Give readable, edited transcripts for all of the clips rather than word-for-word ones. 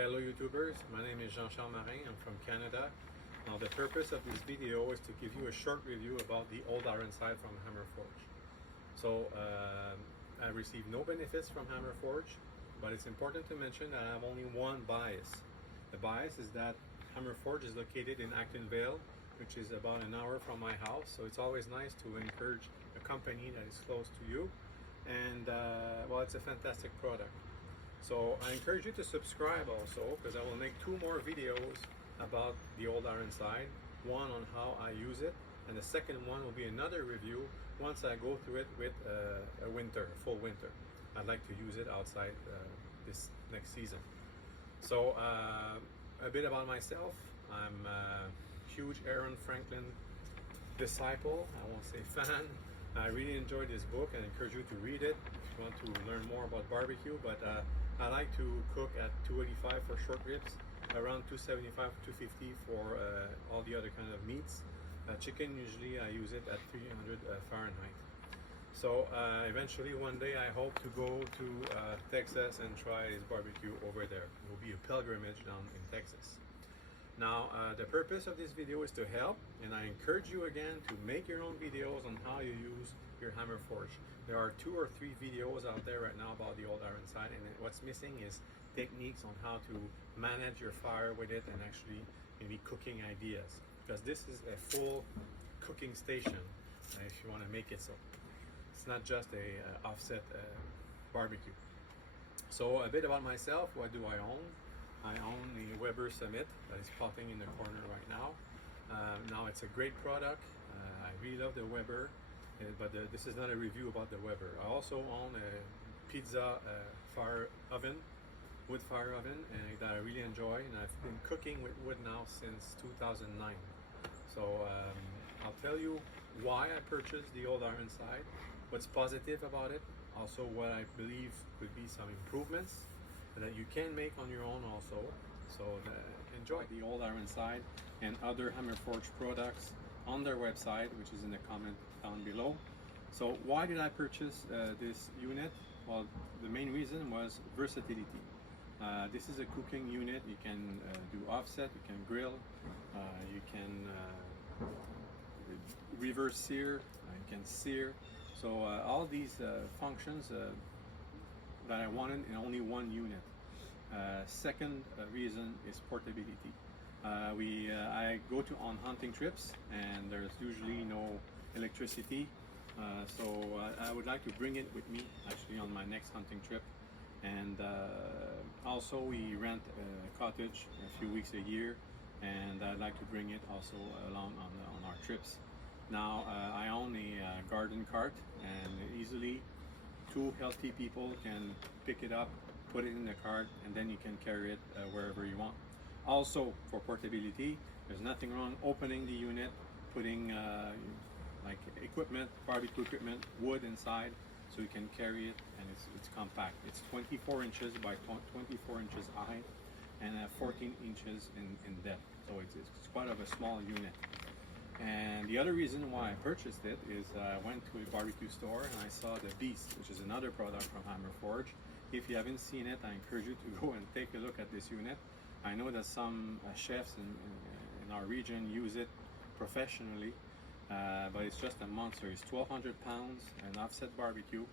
Hello YouTubers, my name is Jean-Charles Marin, I'm from Canada. Now the purpose of this video is to give you a short review about the old iron sight from Hamrforge. So I received no benefits from Hamrforge, but it's important to mention that I have only one bias. The bias is that Hamrforge is located in Actonville, which is about an hour from my house, so it's always nice to encourage a company that is close to you, and well, it's a fantastic product. So I encourage you to subscribe also, because I will make two more videos about the old iron sight. One on how I use it, and the second one will be another review once I go through it with a full winter. I'd like to use it outside this next season. So a bit about myself. I'm a huge Aaron Franklin disciple, I won't say fan. I really enjoyed this book and encourage you to read it if you want to learn more about barbecue. But I like to cook at 285 for short ribs, around 275, 250 for all the other kind of meats. Chicken, usually I use it at 300 Fahrenheit. So eventually one day I hope to go to Texas and try this barbecue over there. It will be a pilgrimage down in Texas. Now the purpose of this video is to help, and I encourage you again to make your own videos on how you use your Hamrforge. There are 2 or 3 videos out there right now about the old iron sight, and what's missing is techniques on how to manage your fire with it and actually maybe cooking ideas, because this is a full cooking station if you want to make it so. It's not just a offset barbecue. So a bit about myself. What do I own? I own the Weber Summit that is popping in the corner right now. Now it's a great product. I really love the Weber, but this is not a review about the Weber. I also own a pizza fire oven, wood fire oven, and that I really enjoy. And I've been cooking with wood now since 2009. So I'll tell you why I purchased the old iron sight, what's positive about it, also what I believe could be some improvements that you can make on your own also. So enjoy the old iron sight and other Hamrforge products on their website, which is in the comment down below. So why did I purchase this unit? Well, the main reason was versatility. This is a cooking unit. You can do offset, you can grill, you can reverse sear, you can sear. So all these functions that I wanted in only one unit. Second reason is portability. I go on hunting trips, and there's usually no electricity, so I would like to bring it with me actually on my next hunting trip. And also we rent a cottage a few weeks a year, and I'd like to bring it also along on our trips. Now I own a garden cart, and easily 2 healthy people can pick it up, put it in the cart, and then you can carry it wherever you want. Also, for portability, there's nothing wrong opening the unit, putting like equipment, barbecue equipment, wood inside, so you can carry it, and it's compact. It's 24 inches by 24 inches high, and 14 inches in depth. So it's quite of a small unit. And the other reason why I purchased it is I went to a barbecue store and I saw the Beast, which is another product from Hamrforge. If you haven't seen it, I encourage you to go and take a look at this unit. I know that some chefs in our region use it professionally, but it's just a monster. It's 1,200 pounds, an offset barbecue.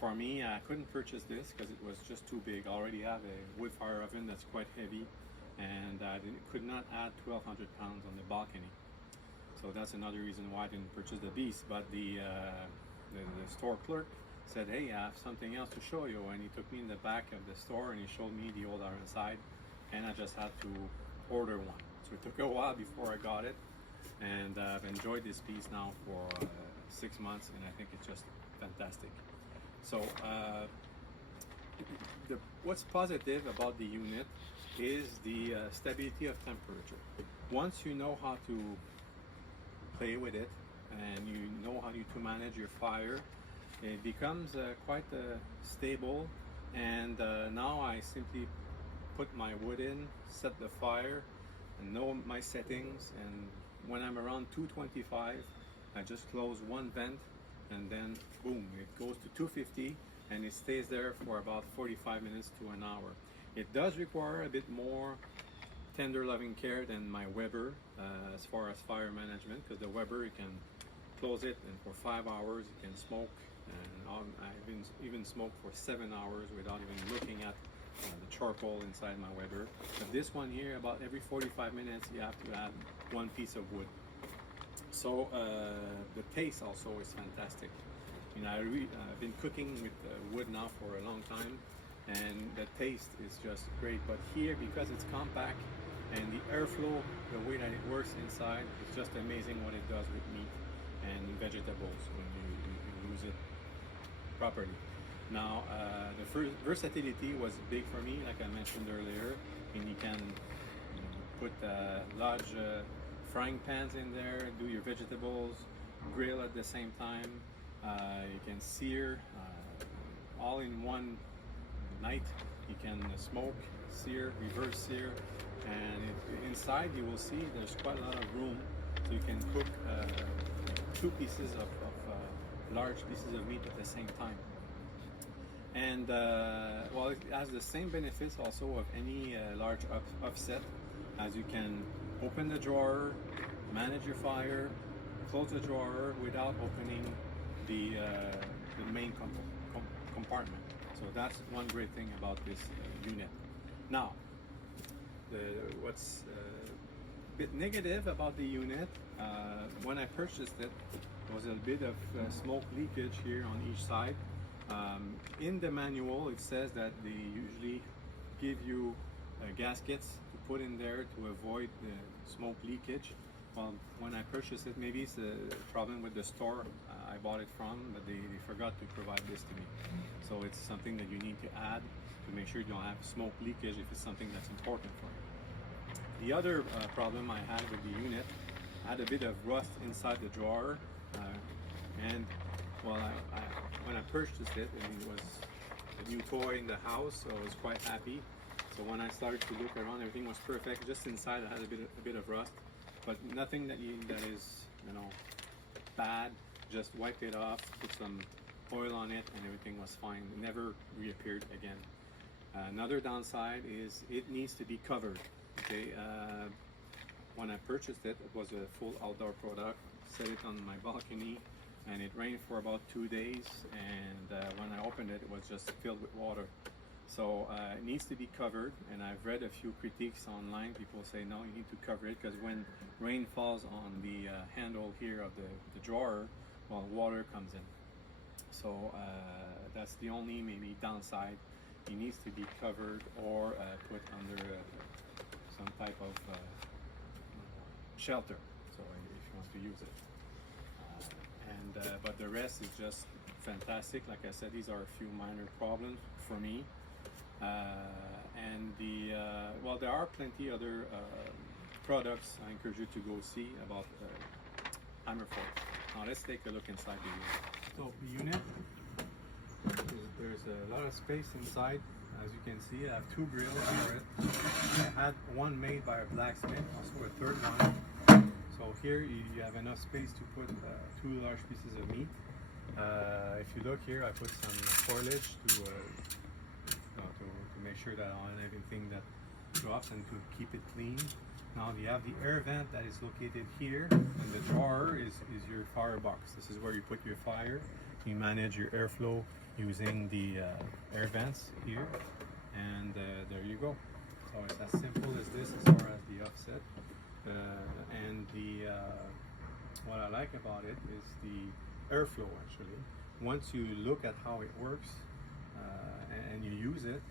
For me, I couldn't purchase this because it was just too big. I already have a wood fire oven that's quite heavy, and I could not add 1,200 pounds on the balcony. So that's another reason why I didn't purchase the Beast. But the store clerk said, hey, I have something else to show you, and he took me in the back of the store and he showed me the old iron sight, and I just had to order one. So it took a while before I got it, and I've enjoyed this piece now for 6 months, and I think it's just fantastic. So what's positive about the unit is the stability of temperature. Once you know how to play with it and you know how to manage your fire, it becomes quite stable. And now I simply put my wood in, set the fire, and know my settings, and when I'm around 225 I just close one vent, and then boom, it goes to 250, and it stays there for about 45 minutes to an hour. It does require a bit more tender loving care than my Weber as far as fire management, because the Weber you can close it and for 5 hours you can smoke, and I've even smoked for 7 hours without even looking at the charcoal inside my Weber. But this one here, about every 45 minutes you have to add one piece of wood. So the taste also is fantastic. You know, I've been cooking with wood now for a long time, and the taste is just great. But here, because it's compact and the airflow, the way that it works inside, it's just amazing what it does with meat and vegetables when you use it properly. Now, the versatility was big for me, like I mentioned earlier, and you can put large frying pans in there, do your vegetables, grill at the same time. You can sear all in one night. You can smoke, sear, reverse sear, and inside you will see there's quite a lot of room, so you can cook 2 pieces of large pieces of meat at the same time. And well, it has the same benefits also of any large offset, as you can open the drawer, manage your fire, close the drawer without opening the main compartment. So that's one great thing about this unit. Now, what's a bit negative about the unit, when I purchased it, there was a bit of smoke leakage here on each side. In the manual it says that they usually give you gaskets to put in there to avoid the smoke leakage. Well, when I purchased it, maybe it's a problem with the store I bought it from, but they forgot to provide this to me. So it's something that you need to add to make sure you don't have smoke leakage if it's something that's important for you. The other problem I had with the unit, I had a bit of rust inside the drawer, and well, when I purchased it, it was a new toy in the house, so I was quite happy. So when I started to look around, everything was perfect. Just inside, I had a bit of rust, but nothing that is, you know, bad. Just wiped it off, put some oil on it, and everything was fine. It never reappeared again. Another downside is it needs to be covered. Okay, when I purchased it, it was a full outdoor product. Set it on my balcony, and it rained for about 2 days. And when I opened it, it was just filled with water. So it needs to be covered, and I've read a few critiques online. People say no, you need to cover it, because when rain falls on the handle here of the drawer, well, water comes in. So that's the only maybe downside. It needs to be covered or put under some type of shelter, so if you want to use it. But the rest is just fantastic. Like I said, these are a few minor problems for me. Well, there are plenty other products I encourage you to go see about Hamrforge. Now let's take a look inside the unit. So the unit, there's a lot of space inside. As you can see, I have 2 grills for it. I had one made by a blacksmith, also a third one. So here you have enough space to put 2 large pieces of meat. If you look here, I put some foliage to make sure that I don't have anything that drops, and to keep it clean. Now you have the air vent that is located here, and the drawer is your firebox. This is where you put your fire. You manage your airflow using the air vents here, and there you go. So it's as simple as this as far as the offset. What I like about it is the airflow. Actually, once you look at how it works and you use it,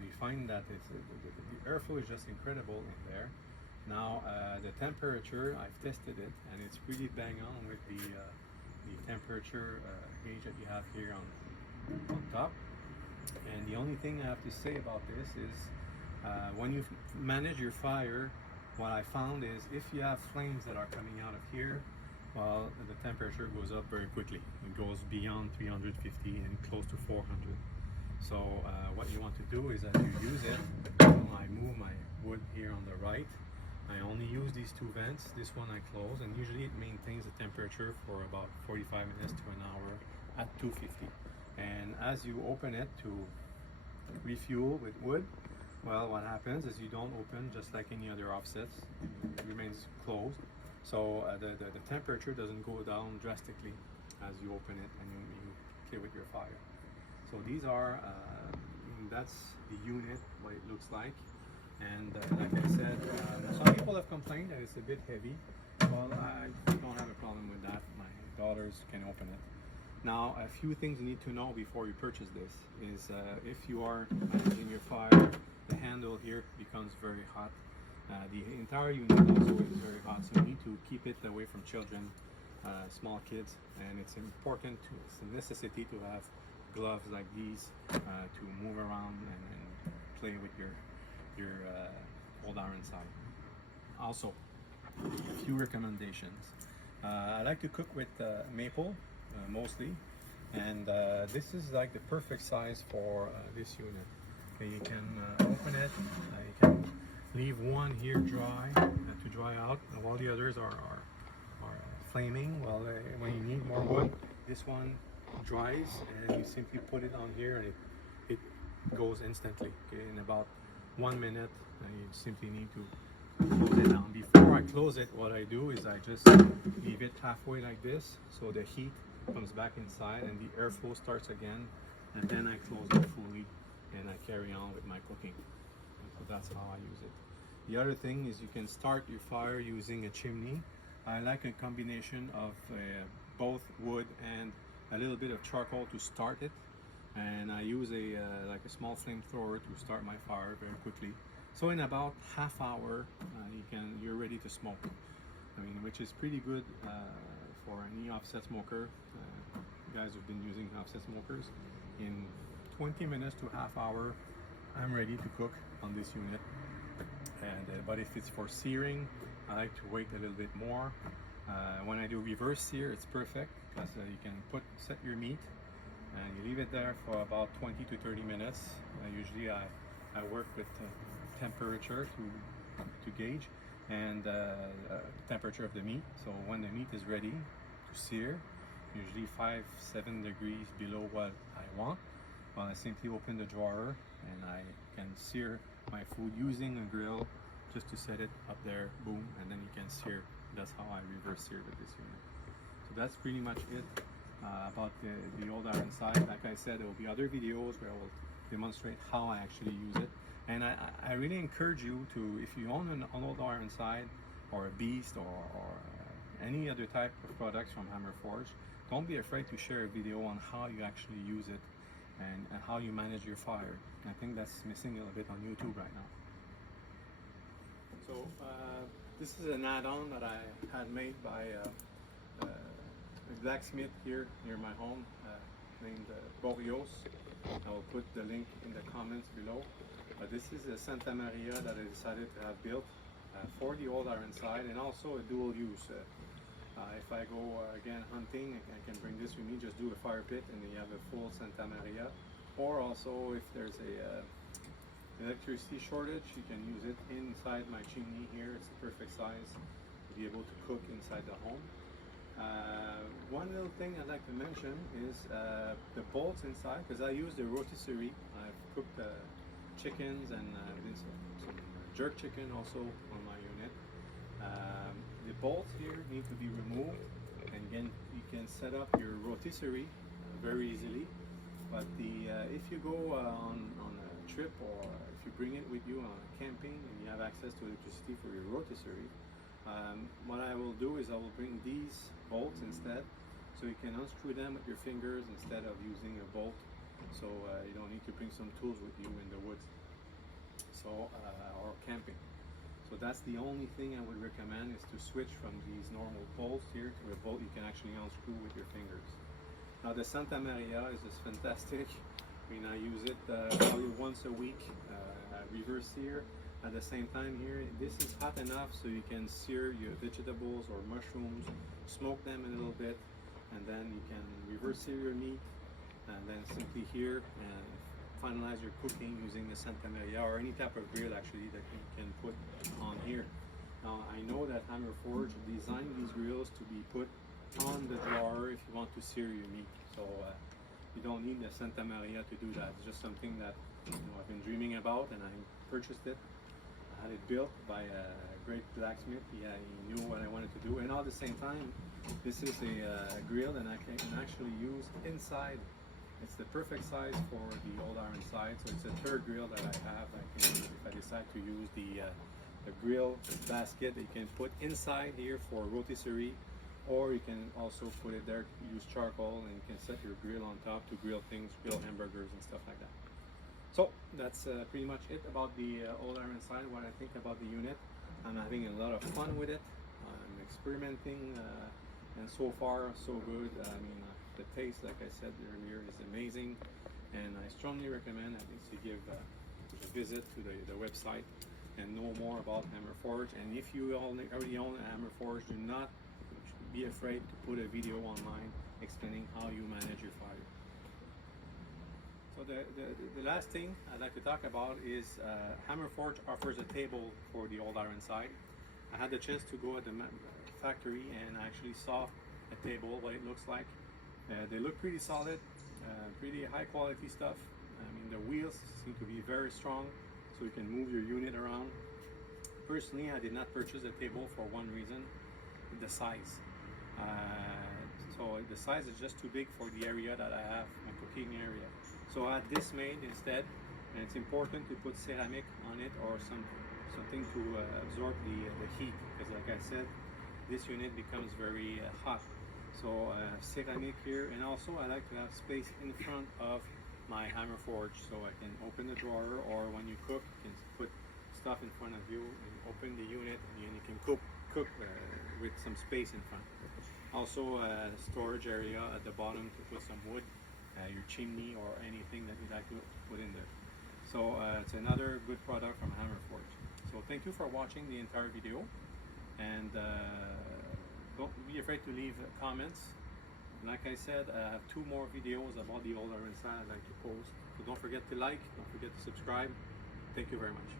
you find that the airflow is just incredible in there. Now the temperature, I've tested it, and it's really bang on with the temperature gauge that you have here on top. And the only thing I have to say about this is when you manage your fire, what I found is if you have flames that are coming out of here, well, the temperature goes up very quickly. It goes beyond 350 and close to 400. So what you want to do is, as you use it, I move my wood here on the right. I only use these 2 vents. This one I close, and usually it maintains the temperature for about 45 minutes to an hour at 250. And as you open it to refuel with wood, Well, what happens is you don't open just like any other offsets. It remains closed. So the temperature doesn't go down drastically as you open it and you play with your fire. So these are, that's the unit, what it looks like. And like I said, some people have complained that it's a bit heavy. Well, I don't have a problem with that. My daughters can open it. Now, a few things you need to know before you purchase this is if you are managing your fire, the handle here becomes very hot. The entire unit also is very hot, so you need to keep it away from children, small kids, and it's important it's a necessity to have gloves like these to move around and play with your old iron side. Also, a few recommendations. I like to cook with maple mostly, and this is like the perfect size for this unit. Okay, you can open it, you can leave one here dry to dry out, while the others are flaming. Well, when you need more wood, this one dries and you simply put it on here and it goes instantly. Okay, in about 1 minute, you simply need to close it down. Before I close it, what I do is I just leave it halfway like this, so the heat comes back inside and the airflow starts again, and then I close it fully and I carry on with my cooking. So that's how I use it. The other thing is you can start your fire using a chimney. I like a combination of both wood and a little bit of charcoal to start it, and I use like a small flamethrower to start my fire very quickly. So in about half hour, you're ready to smoke. I mean, which is pretty good for any offset smoker. Guys who've been using offset smokers, in 20 minutes to half hour, I'm ready to cook on this unit. And but if it's for searing, I like to wait a little bit more. When I do reverse sear, it's perfect because you can set your meat and you leave it there for about 20 to 30 minutes. Usually I work with temperature to gauge and temperature of the meat. So when the meat is ready to sear, usually 5-7 degrees below what I want, well, I simply open the drawer and I can sear my food using a grill just to set it up there, boom, and then you can sear. That's how I reverse sear with this unit. So that's pretty much it about the old iron side. Like I said, there will be other videos where I will demonstrate how I actually use it. And I really encourage you to, if you own an old iron side or a Beast or any other type of products from Hamrforge, don't be afraid to share a video on how you actually use it and how you manage your fire. I think that's missing a little bit on YouTube right now. So this is an add-on that I had made by a blacksmith here near my home named Boreos. I will put the link in the comments below. This is a Santa Maria that I decided to have built for the old iron side and also a dual use. If I go again hunting, I can bring this with me, just do a fire pit and then you have a full Santa Maria. Or also if there's a electricity shortage, you can use it inside my chimney here. It's the perfect size to be able to cook inside the home. One little thing I'd like to mention is the bolts inside, because I use the rotisserie. I've cooked chickens and some jerk chicken also on my unit. The bolts here need to be removed, and again you can set up your rotisserie very easily. But if you go on a trip or if you bring it with you on camping and you have access to electricity for your rotisserie, what I will do is I will bring these bolts instead, so you can unscrew them with your fingers instead of using a bolt. So you don't need to bring some tools with you in the woods, or camping. So that's the only thing I would recommend, is to switch from these normal bolts here to a bolt you can actually unscrew with your fingers. Now the Santa Maria is just fantastic. I mean, I use it probably once a week. Reverse sear. At the same time here, this is hot enough so you can sear your vegetables or mushrooms, smoke them a little bit, and then you can reverse sear your meat, and then simply here and finalize your cooking using the Santa Maria or any type of grill actually that you can put on here. Now I know that Hamrforge designed these grills to be put on the drawer if you want to sear your meat, so you don't need the Santa Maria to do that. It's just something that I've been dreaming about, and I purchased it. I had it built by a great blacksmith. He knew what I wanted to do, and at the same time, this is a grill that I can actually use inside. It's the perfect size for the old iron side, so it's a third grill that I have. I can, if I decide to use the grill basket that you can put inside here for rotisserie, or you can also put it there, use charcoal, and you can set your grill on top to grill things, grill hamburgers and stuff like that. So that's pretty much it about the old iron side, what I think about the unit. I'm having a lot of fun with it. I'm experimenting, and so far so good. I mean, the taste, like I said earlier, is amazing, and I strongly recommend at least you give a visit to the website and know more about Hamrforge. And if you already own a Hamrforge, do not be afraid to put a video online explaining how you manage your fire. So the last thing I'd like to talk about is Hamrforge offers a table for the old iron side. I had the chance to go at the factory and I actually saw a table, what it looks like. They look pretty solid, pretty high quality stuff. I mean, the wheels seem to be very strong, so you can move your unit around. Personally, I did not purchase a table for one reason: the size. So the size is just too big for the area that I have, my cooking area. So I had this made instead, and it's important to put ceramic on it or something to absorb the heat, because like I said, this unit becomes very hot. So ceramic here, and also I like to have space in front of my Hamrforge, so I can open the drawer, or when you cook, you can put stuff in front of you and open the unit, and you can cook with some space in front. Also storage area at the bottom to put some wood, your chimney or anything that you'd like to put in there. So it's another good product from Hamrforge. So thank you for watching the entire video, and don't be afraid to leave comments. Like I said, I have 2 more videos about the old iron side I'd like to post. So don't forget to like, don't forget to subscribe. Thank you very much.